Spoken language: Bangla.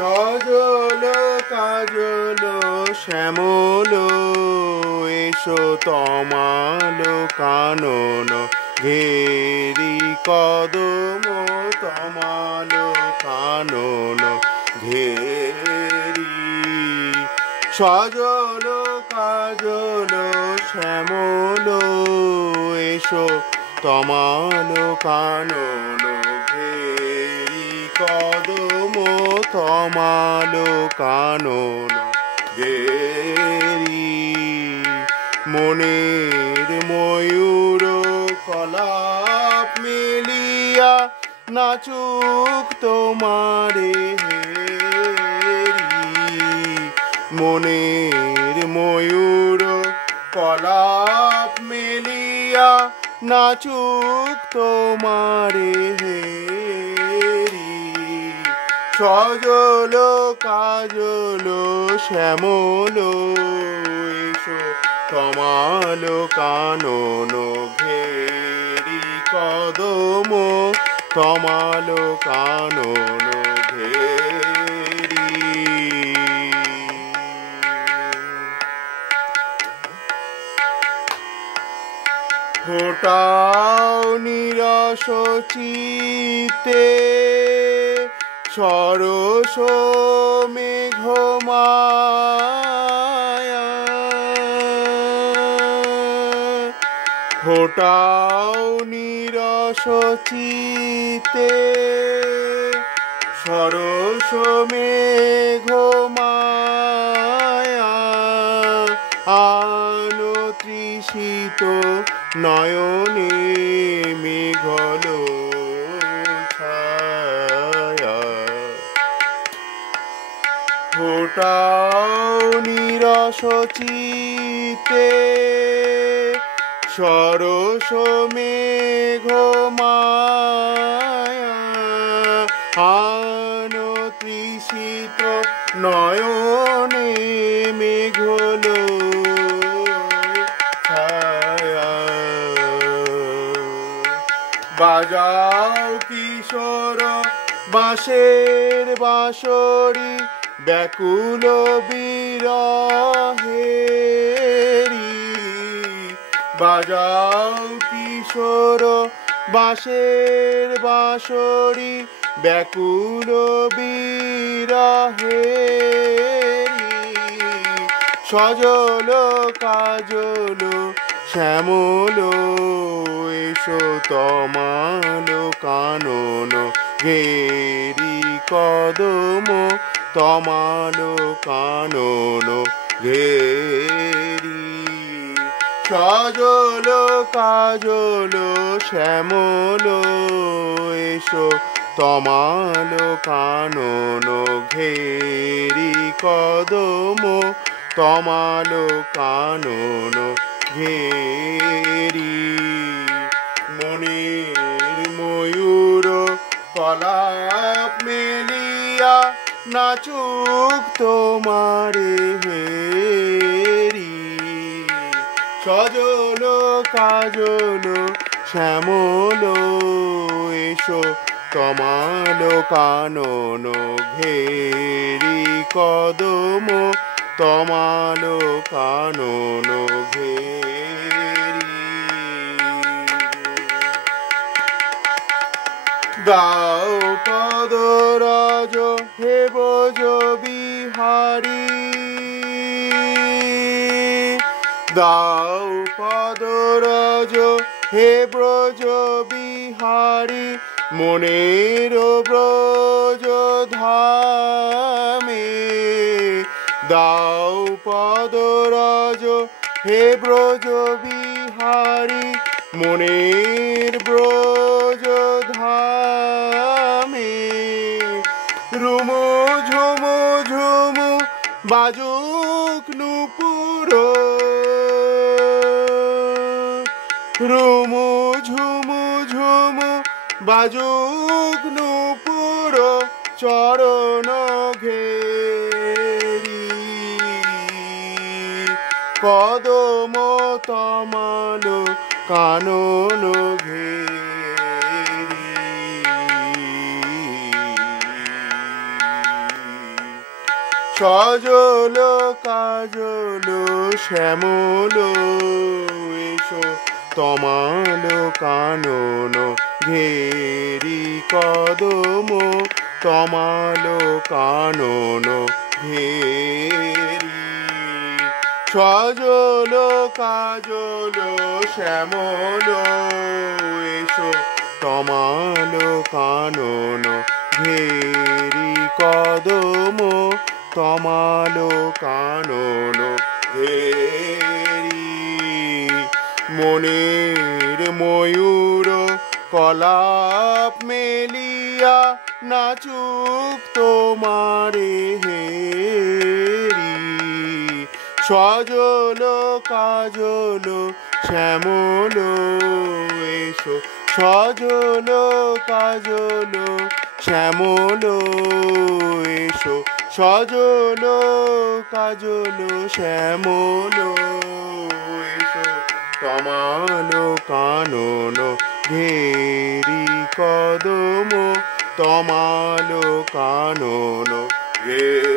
সজল কাজল শ্যামল এসো তমাল কানন ঘেরি কদম তমাল কানন ঘেরি সজল কাজল শ্যামল এসো তমাল কানন ঘেরি কদম তমাল কানন ঘেরি মনের ময়ূর কলাপ মেলিয়া নাচুক তোমারে হেরি মনের ময়ূর কলাপ মেলিয়া নাচুক তোমারে হেরি সজল কাজল শ্যামল এসো তমাল কানন ঘেরি কদম তমাল কানন ঘেরি ফোটাও নিরস চিতে সরস মেঘমায়া ফোটাও নিরস চিতে সরস মেঘমায়া আনো তৃষিত নয়নে মেঘল ছায়া ফোটাও নিরস চিতে সরস মেঘমায়া আনো তৃষিত নয়নে মেঘল ছায়া বাজাও কিশোর বাঁশের বাঁশরি ব্যাকুল বিরহেরি বাজাও কিশোর বাঁশের বাঁশরি ব্যাকুল বিরহেরি সজল কাজল শ্যামল এসো তমাল কানন ঘেরি কদম তমাল কানন ঘেরি সজল কাজল শ্যামল এসো তমাল কানন ঘেরি কদম তমাল কানন ঘেরি মনের ময়ূর কলাপ মেলিয়া নাচুক তোমারে হেরি সজল কাজল শ্যামল এসো তমাল কানন ঘেরি কদম তমাল কানন ঘেরি দাও পদরাজ হে ব্রজ বিহারী দাও পদরাজ হে ব্রজ বিহারী মনের ব্রজ ধামে দাও পদরাজ হে ব্রজ বিহারী মনের ব্রজ ধামে রুমু ঝুমু ঝুমু বাজুক নুপুর রুমু ঝুমু ঝুমু বাজুক নুপুর চরণ ঘেরি কদম তমাল কানন ঘেরি সজল কাজল শ্যামল এসো তমাল কানন ঘেরি কদম তমাল কানন ঘেরি সজল কাজল শ্যামল এসো তমাল কানন ঘেরি কদম তমাল কানন ঘেরি মনের ময়ূর কলাপ মেলিয়া নাচুক তোমারে হেরি সজল কাজল শ্যামল এসো সজল কাজল শ্যামল এসো সজল কাজল শ্যামল এসো তমাল কানন ঘেরি কদম তমাল কানন ঘেরি